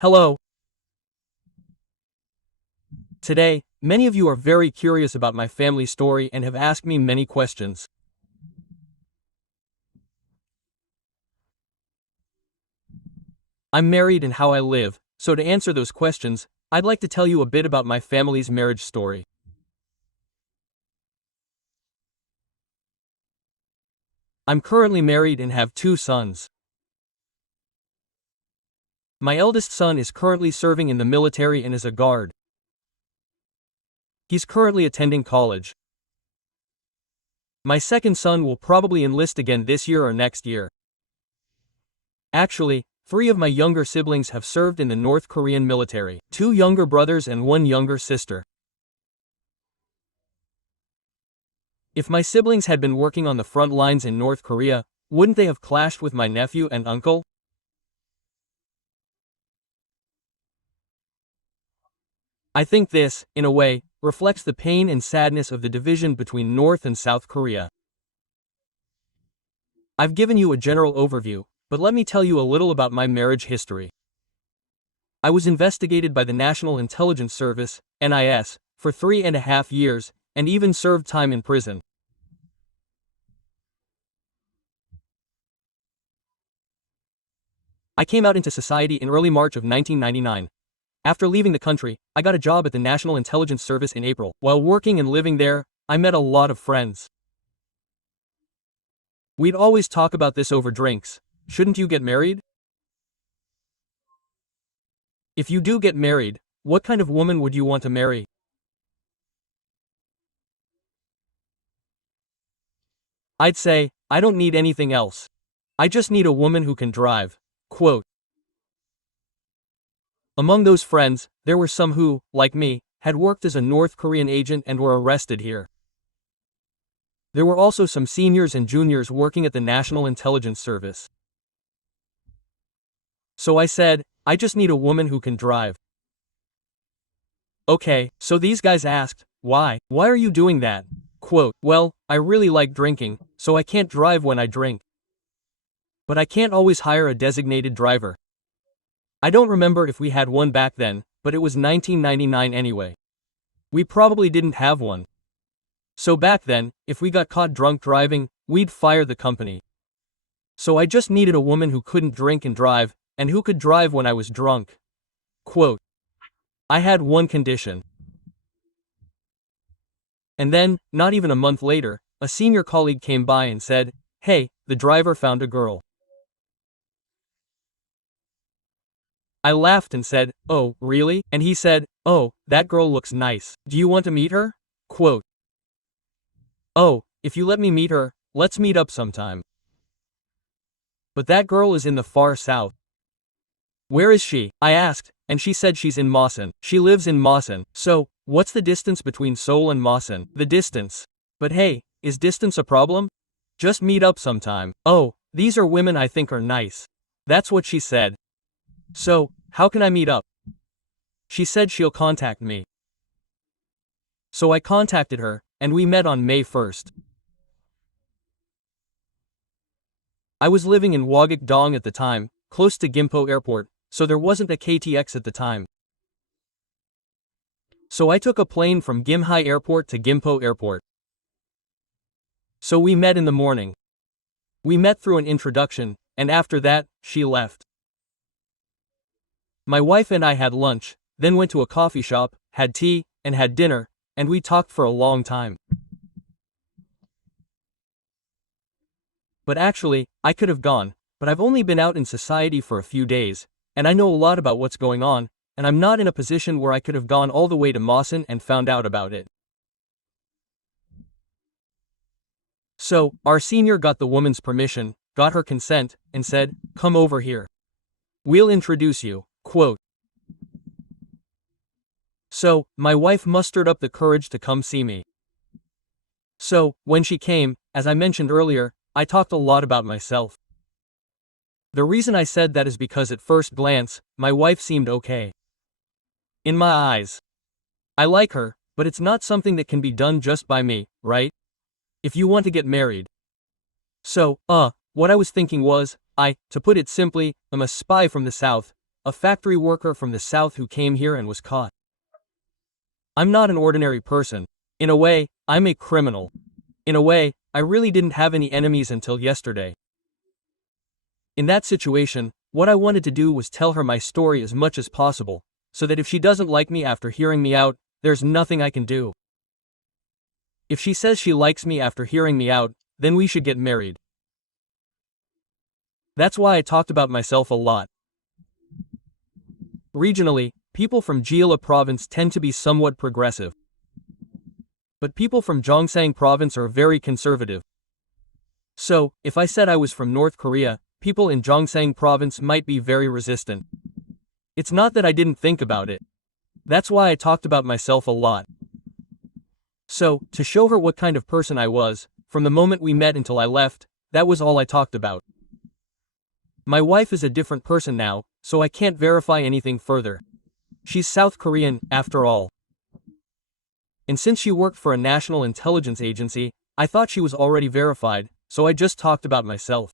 Hello. Today, many of you are very curious about my family story and have asked me many questions. I'm married and how I live, so to answer those questions, I'd like to tell you a bit about my family's marriage story. I'm currently married and have 2 sons. My eldest son is currently serving in the military and is a guard. He's currently attending college. My second son will probably enlist again this year or next year. Actually, 3 of my younger siblings have served in the North Korean military, 2 younger brothers and 1 younger sister. If my siblings had been working on the front lines in North Korea, wouldn't they have clashed with my nephew and uncle? I think this, in a way, reflects the pain and sadness of the division between North and South Korea. I've given you a general overview, but let me tell you a little about my marriage history. I was investigated by the National Intelligence Service, NIS, for 3.5 years, and even served time in prison. I came out into society in early March of 1999. After leaving the country, I got a job at the National Intelligence Service in April. While working and living there, I met a lot of friends. We'd always talk about this over drinks. Shouldn't you get married? If you do get married, what kind of woman would you want to marry? I'd say, I don't need anything else. I just need a woman who can drive. Quote. Among those friends, there were some who, like me, had worked as a North Korean agent and were arrested here. There were also some seniors and juniors working at the National Intelligence Service. So I said, I just need a woman who can drive. Okay, so these guys asked, why? Why are you doing that? Quote, well, I really like drinking, so I can't drive when I drink. But I can't always hire a designated driver. I don't remember if we had one back then, but it was 1999 anyway. We probably didn't have one. So back then, if we got caught drunk driving, we'd fire the company. So I just needed a woman who couldn't drink and drive, and who could drive when I was drunk. Quote. I had one condition. And then, not even a month later, a senior colleague came by and said, hey, the driver found a girl. I laughed and said, oh, really? And he said, oh, that girl looks nice. Do you want to meet her? Quote. Oh, if you let me meet her, let's meet up sometime. But that girl is in the far south. Where is she? I asked, and she said she's in Masan. She lives in Masan. So, what's the distance between Seoul and Masan? The distance. But hey, is distance a problem? Just meet up sometime. Oh, these are women I think are nice. That's what she said. So, how can I meet up? She said she'll contact me. So I contacted her, and we met on May 1st. I was living in Wagik-dong at the time, close to Gimpo Airport, so there wasn't a KTX at the time. So I took a plane from Gimhae Airport to Gimpo Airport. So we met in the morning. We met through an introduction, and after that, she left. My wife and I had lunch, then went to a coffee shop, had tea, and had dinner, and we talked for a long time. But actually, I could have gone, but I've only been out in society for a few days, and I know a lot about what's going on, and I'm not in a position where I could have gone all the way to Masan and found out about it. So, our senior got the woman's permission, got her consent, and said, come over here. We'll introduce you. Quote. So, my wife mustered up the courage to come see me. So, when she came, as I mentioned earlier, I talked a lot about myself. The reason I said that is because at first glance, my wife seemed okay. In my eyes. I like her, but it's not something that can be done just by me, right? If you want to get married. So, what I was thinking was, to put it simply, I'm a spy from the south, a factory worker from the south who came here and was caught. I'm not an ordinary person. In a way, I'm a criminal. In a way, I really didn't have any enemies until yesterday. In that situation, what I wanted to do was tell her my story as much as possible, so that if she doesn't like me after hearing me out, there's nothing I can do. If she says she likes me after hearing me out, then we should get married. That's why I talked about myself a lot. Regionally, people from Jeolla province tend to be somewhat progressive. But people from Gyeongsang province are very conservative. So, if I said I was from North Korea, people in Gyeongsang province might be very resistant. It's not that I didn't think about it. That's why I talked about myself a lot. So, to show her what kind of person I was, from the moment we met until I left, that was all I talked about. My wife is a different person now, so I can't verify anything further. She's South Korean, after all. And since she worked for a national intelligence agency, I thought she was already verified, so I just talked about myself.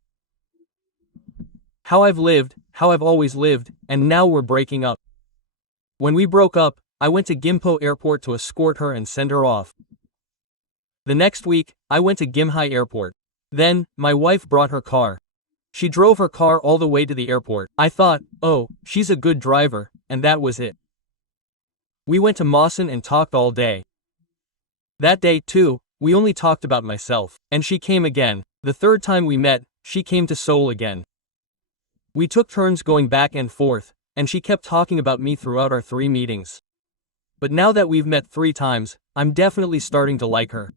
How I've lived, how I've always lived, and now we're breaking up. When we broke up, I went to Gimpo Airport to escort her and send her off. The next week, I went to Gimhae Airport. Then, my wife brought her car. She drove her car all the way to the airport. I thought, oh, she's a good driver, and that was it. We went to Masan and talked all day. That day, too, we only talked about myself, and she came again. The third time we met, she came to Seoul again. We took turns going back and forth, and she kept talking about me throughout our 3 meetings. But now that we've met 3 times, I'm definitely starting to like her.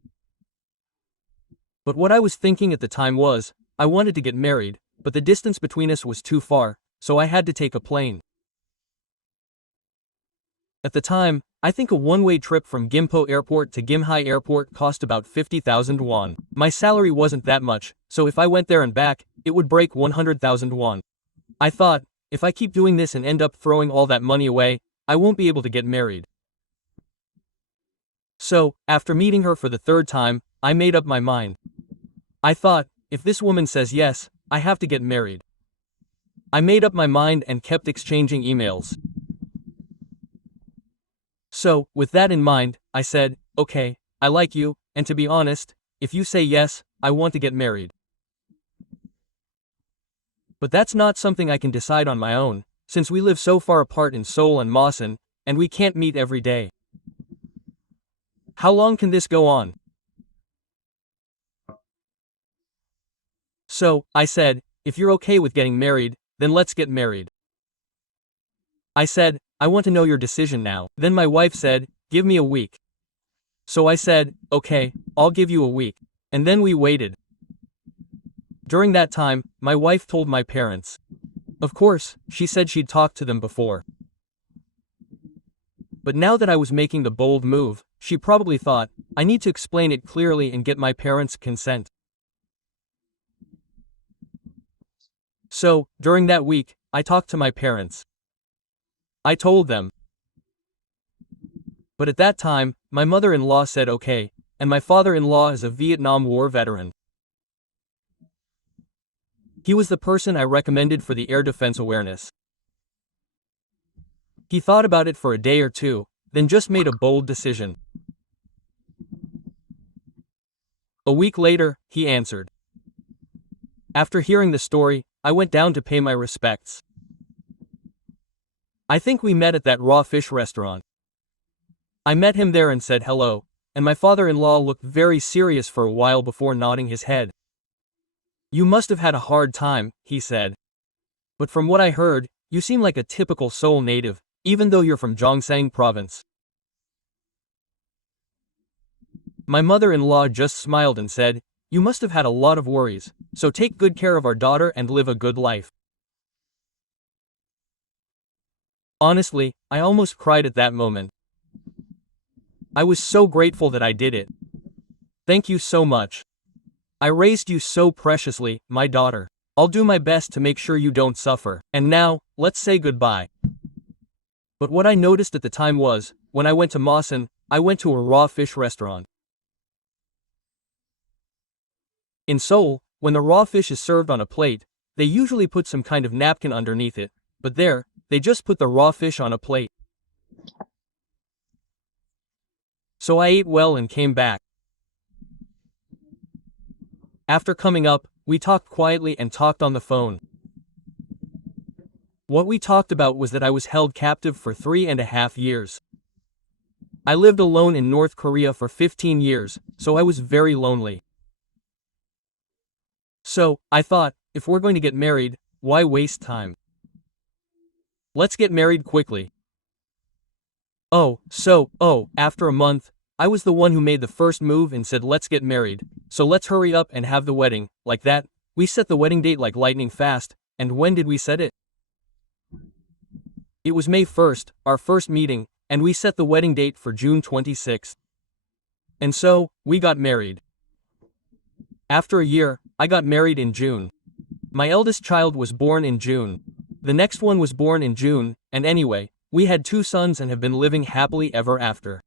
But what I was thinking at the time was, I wanted to get married, but the distance between us was too far, so I had to take a plane. At the time, I think a one-way trip from Gimpo Airport to Gimhae Airport cost about 50,000 won. My salary wasn't that much, so if I went there and back, it would break 100,000 won. I thought, if I keep doing this and end up throwing all that money away, I won't be able to get married. So, after meeting her for the 3rd time, I made up my mind. I thought, if this woman says yes, I have to get married. I made up my mind and kept exchanging emails. So, with that in mind, I said, okay, I like you, and to be honest, if you say yes, I want to get married. But that's not something I can decide on my own, since we live so far apart in Seoul and Masan, and we can't meet every day. How long can this go on? So, I said, if you're okay with getting married, then let's get married. I said, I want to know your decision now. Then my wife said, give me a week. So I said, okay, I'll give you a week. And then we waited. During that time, my wife told my parents. Of course, she said she'd talked to them before. But now that I was making the bold move, she probably thought, I need to explain it clearly and get my parents' consent. So, during that week, I talked to my parents. I told them. But at that time, my mother-in-law said okay, and my father-in-law is a Vietnam War veteran. He was the person I recommended for the air defense awareness. He thought about it for a day or two, then just made a bold decision. A week later, he answered. After hearing the story, I went down to pay my respects. I think we met at that raw fish restaurant. I met him there and said hello, and my father-in-law looked very serious for a while before nodding his head. You must have had a hard time, he said. But from what I heard, you seem like a typical Seoul native, even though you're from Gyeongsang province. My mother-in-law just smiled and said, you must have had a lot of worries, so take good care of our daughter and live a good life. Honestly, I almost cried at that moment. I was so grateful that I did it. Thank you so much. I raised you so preciously, my daughter. I'll do my best to make sure you don't suffer. And now, let's say goodbye. But what I noticed at the time was, when I went to Masan, I went to a raw fish restaurant. In Seoul, when the raw fish is served on a plate, they usually put some kind of napkin underneath it, but there, they just put the raw fish on a plate. So I ate well and came back. After coming up, we talked quietly and talked on the phone. What we talked about was that I was held captive for 3.5 years. I lived alone in North Korea for 15 years, so I was very lonely. So, I thought, if we're going to get married, why waste time? Let's get married quickly. After a month, I was the one who made the first move and said let's get married, so let's hurry up and have the wedding, like that. We set the wedding date like lightning fast, and when did we set it? It was May 1st, our first meeting, and we set the wedding date for June 26th. And so, we got married. After a year, I got married in June. My eldest child was born in June. The next one was born in June, and anyway, we had 2 sons and have been living happily ever after.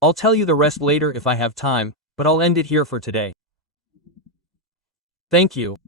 I'll tell you the rest later if I have time, but I'll end it here for today. Thank you.